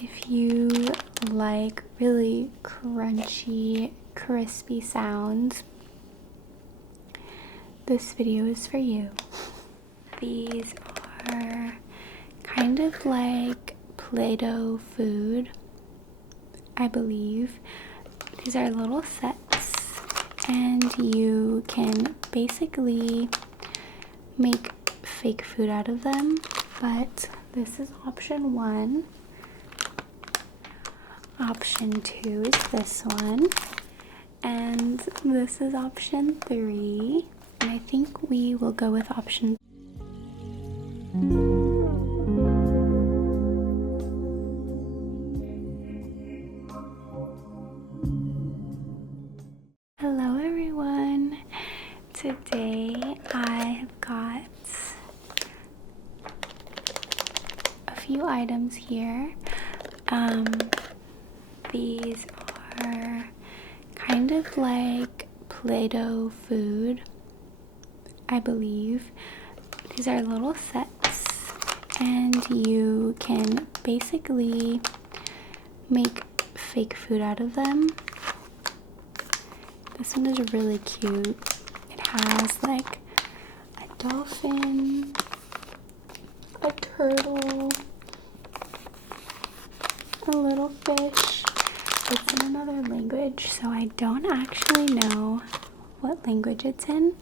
If you like really crunchy, crispy sounds, this video is for you. These are kind of like Play-Doh food, I believe. These are little sets, and you can basically make fake food out of them, but this is option 1. Option 2 is this one, and this is option 3, and I think we will go with option. Hello everyone, today I have got a few items here. These are kind of like Play-Doh food, I believe. These are little sets, and you can basically make fake food out of them. This one is really cute. It has like a dolphin, a turtle, a little fish. It's in another language, so I don't actually know what language it's in.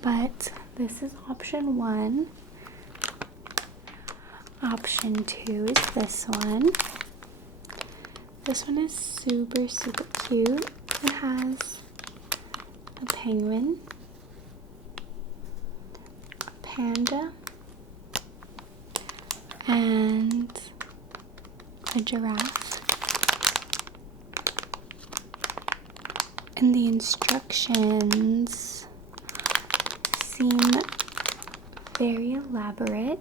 But this is option 1. Option 2 is this one. This one is super cute. It has a penguin, a panda, and a giraffe. And the instructions seem very elaborate.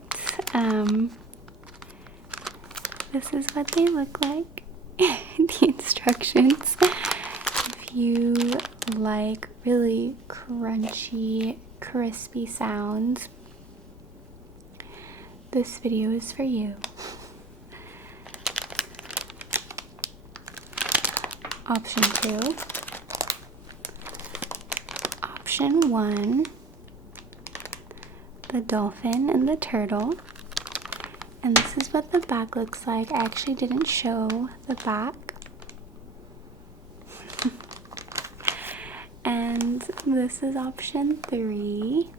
This is what they look like. The instructions. If you like really crunchy, crispy sounds, this video is for you. Option 2. Option 1. The dolphin and the turtle. And this is what the back looks like. I actually didn't show the back. And this is option 3.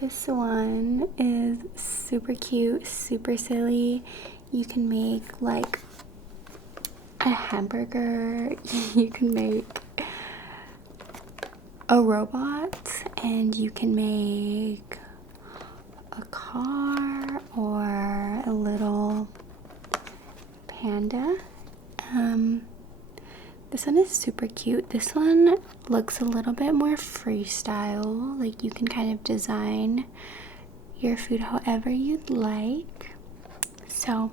This one is super cute, super silly. You can make like a hamburger, you can make a robot, and you can make a car or a little panda. This one is super cute. This one looks a little bit more freestyle, like you can kind of design your food however you'd like. So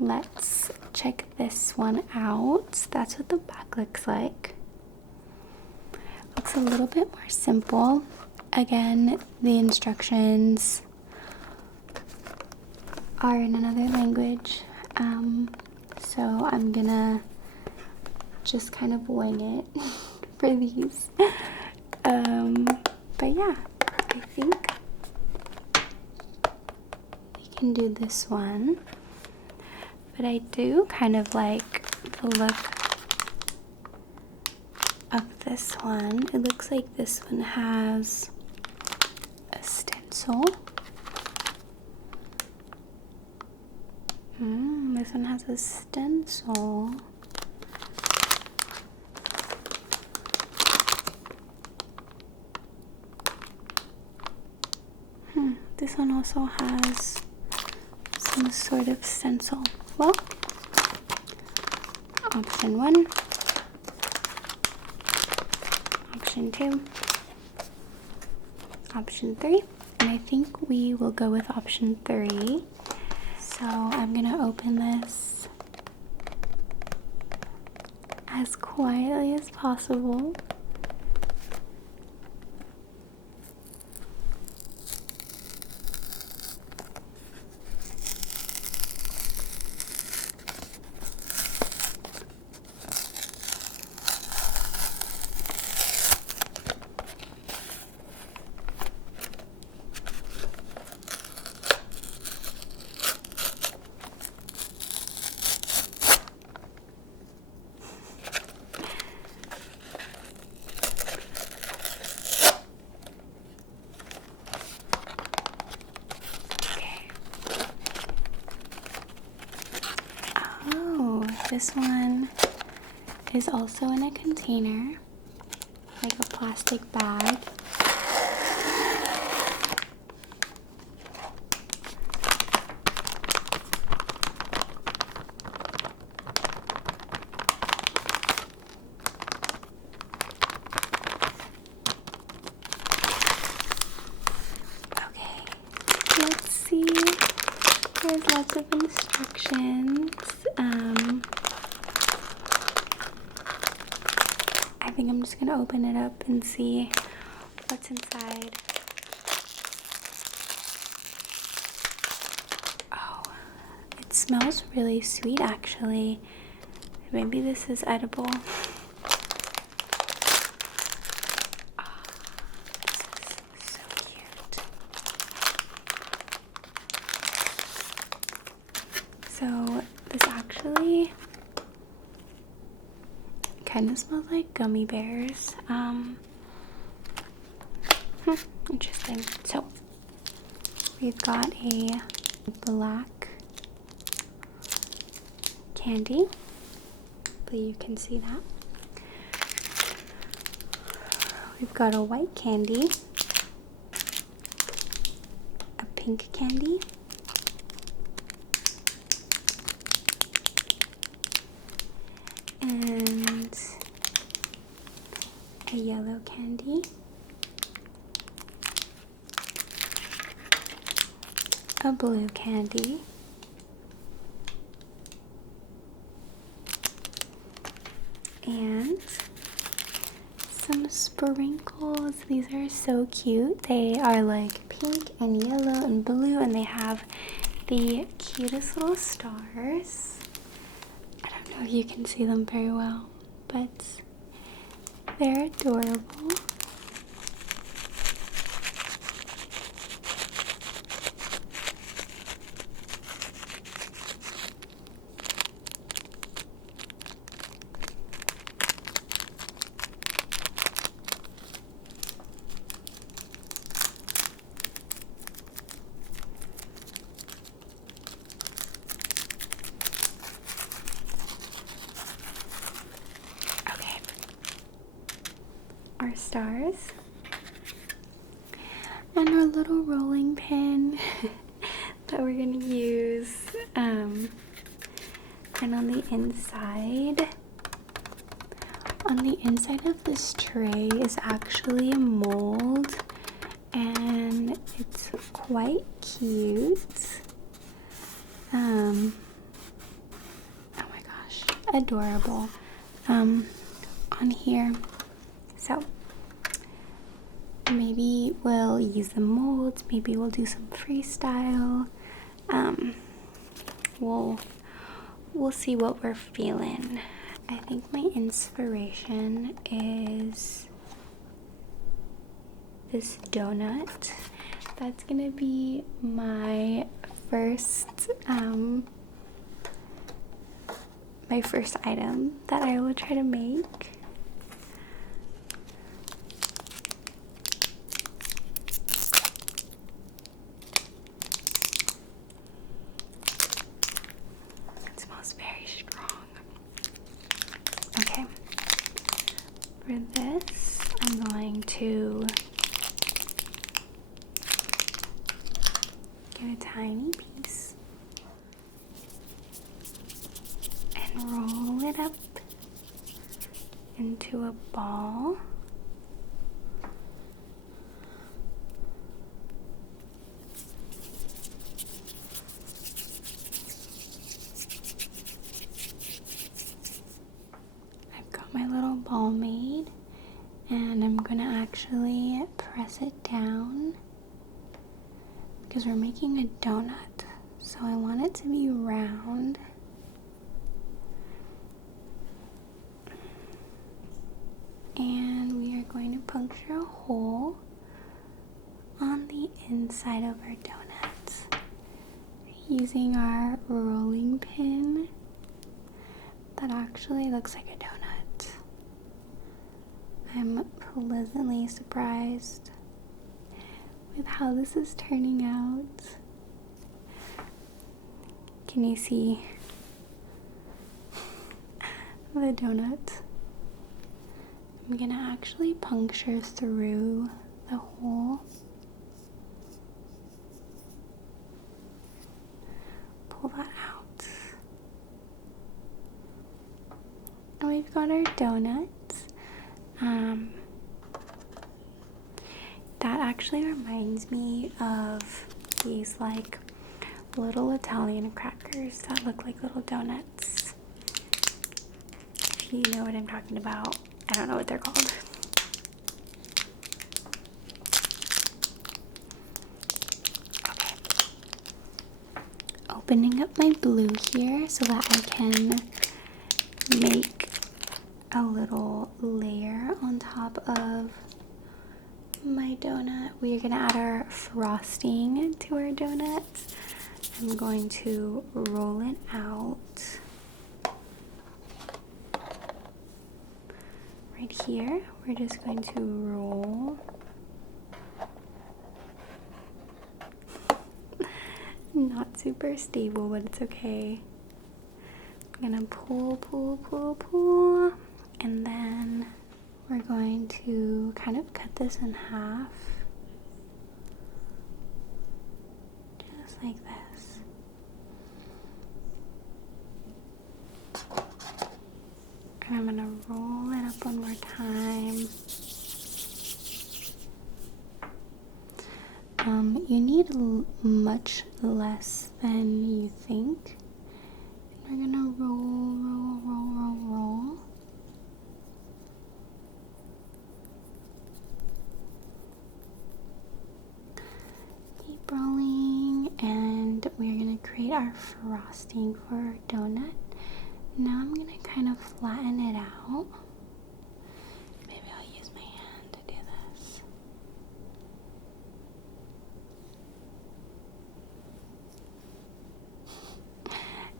let's check this one out. That's what the back looks like. Looks a little bit more simple. Again, the instructions are in another language, so I'm gonna just kind of wing it for these. But yeah, I think we can do this one. But I do kind of like the look of this one. It looks like this one has a stencil. This one has a stencil. this one also has some sort of stencil. Well, option 1, option 2, option 3, and I think we will go with option 3. So I'm gonna open this as quietly as possible. This one is also in a container, like a plastic bag. Okay, let's see. There's lots of instructions. I think I'm just gonna open it up and see what's inside. Oh, it smells really sweet actually. Maybe this is edible. Oh, this is so cute. So this actually kind of smells like gummy bears. Interesting. So we've got a black candy. Hopefully you can see that. We've got a white candy, a pink candy, and a yellow candy, a blue candy, and some sprinkles. These are so cute. They are like pink and yellow and blue, and they have the cutest little stars. I don't know if you can see them very well, but they're adorable. Our stars and our little rolling pin that we're gonna use, and on the inside of this tray is actually a mold, and it's quite cute. Oh my gosh, adorable. On here, so maybe we'll use the molds, maybe we'll do some freestyle. We'll see what we're feeling. I think my inspiration is this donut. That's gonna be my first item that I will try to make. Okay, for this, I'm going to roll it up into a ball. I've got my little ball made, and I'm gonna actually press it down because we're making a donut, so I want it to be round. And we are going to puncture a hole on the inside of our donuts using our rolling pin that actually looks like a donut. I'm pleasantly surprised with how this is turning out. Can you see the donut? I'm gonna actually puncture through the hole. Pull that out. And we've got our donuts. That actually reminds me of these like little Italian crackers that look like little donuts. If you know what I'm talking about. I don't know what they're called. Okay. Opening up my glue here so that I can make a little layer on top of my donut. We are going to add our frosting to our donuts. I'm going to roll it out right here. We're just going to roll. Not super stable, but it's okay. I'm gonna pull, and then we're going to kind of cut this in half, just like this. And I'm gonna roll it up one more time. You need much less than you think. And we're gonna roll. Keep rolling, and we're gonna create our frosting for our donut. Now I'm gonna kind of flatten it out. Maybe I'll use my hand to do this.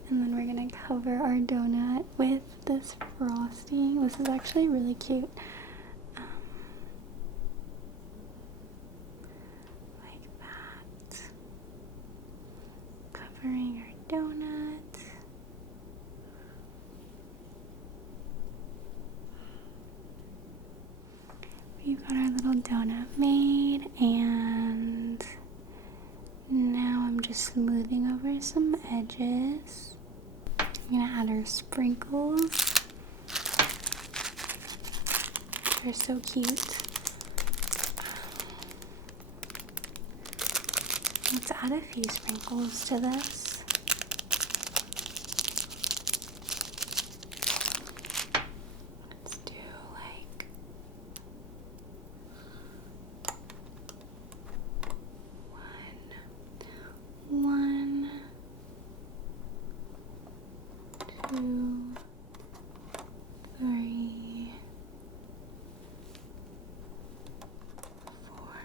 And then we're gonna cover our donut with this frosting. This is actually really cute. Like that. Covering our donut. We've got our little donut made, and now I'm just smoothing over some edges. I'm gonna add our sprinkles. They're so cute. Let's add a few sprinkles to this. Let's do like one, two, three, four.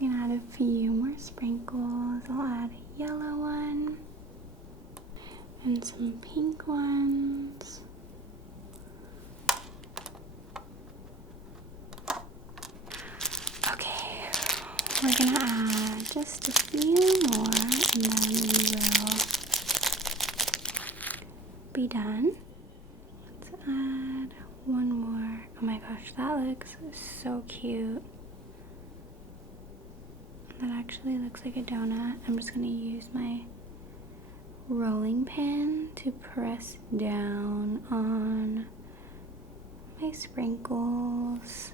I'm gonna add a few more sprinkles. I'll add a yellow one and some pink ones. Okay, we're gonna add just a few more, and then we will be done. Let's add one more. Oh my gosh, that looks so cute. That actually looks like a donut. I'm just gonna use my rolling pin to press down on my sprinkles.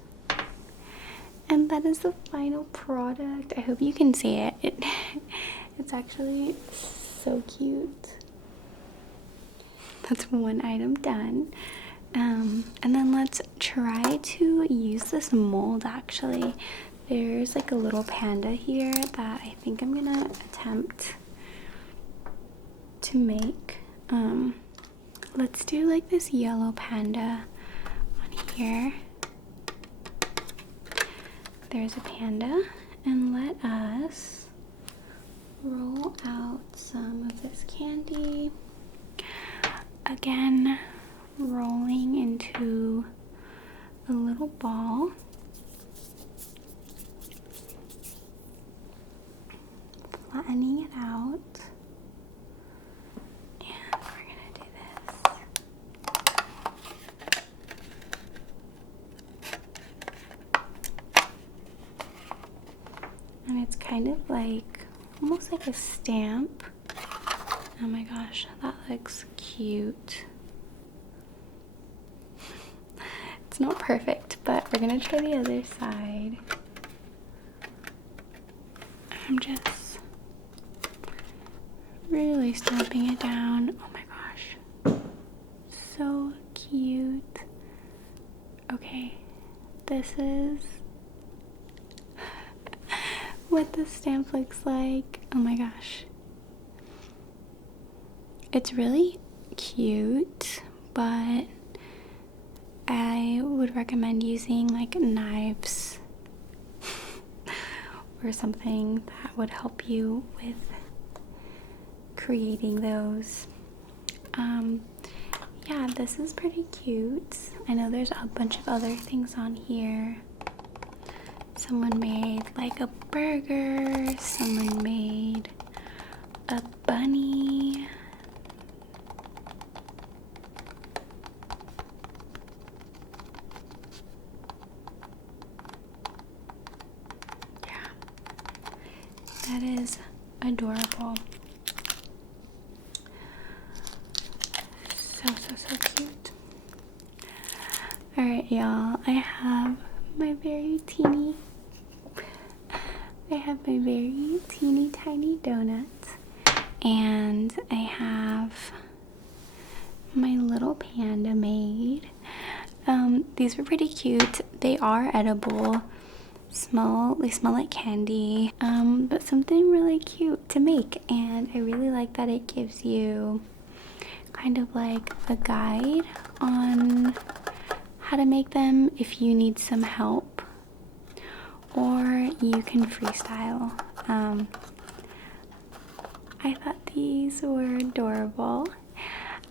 And that is the final product. I hope you can see it. It's actually so cute. That's one item done. And then let's try to use this mold actually. There's like a little panda here that I think I'm gonna attempt to make. Let's do like this yellow panda on here. There's a panda, and let us roll out some of this candy. Again, rolling into a little ball. Flattening it out. And we're gonna do this. And it's kind of like, almost like a stamp. Oh my gosh, that looks cute. It's not perfect, but we're gonna try the other side. I'm just really stamping it down. Oh my gosh, so cute. Okay, this is what the stamp looks like. Oh my gosh. It's really cute, but I would recommend using like knives or something that would help you with creating those. Yeah, this is pretty cute. I know there's a bunch of other things on here. Someone made like a burger, someone made a bunny. Yeah, that is adorable. So cute. Alright, y'all, I have my very teeny tiny donut, and I have my little panda made. These were pretty cute. They are edible. They smell like candy, but something really cute to make, and I really like that it gives you kind of like a guide on how to make them if you need some help, or you can freestyle. I thought these were adorable.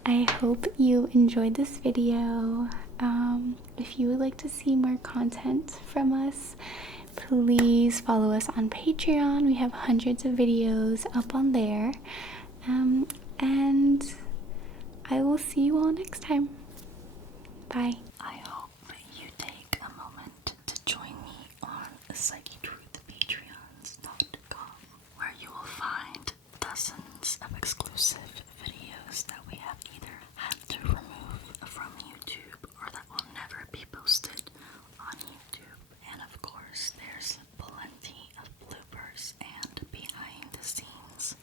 I hope you enjoyed this video. If you would like to see more content from us, please follow us on Patreon. We have hundreds of videos up on there. And I will see you all next time. Bye. I hope you take a moment to join me on Psychetruth Patreons.com, where you will find dozens of exclusive videos that we have either had to remove from YouTube or that will never be posted on YouTube. And of course, there's plenty of bloopers and behind the scenes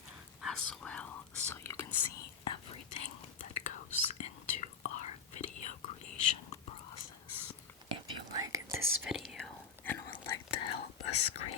as well, so you can see everything that goes into our video creation process. If you like this video and would like to help us create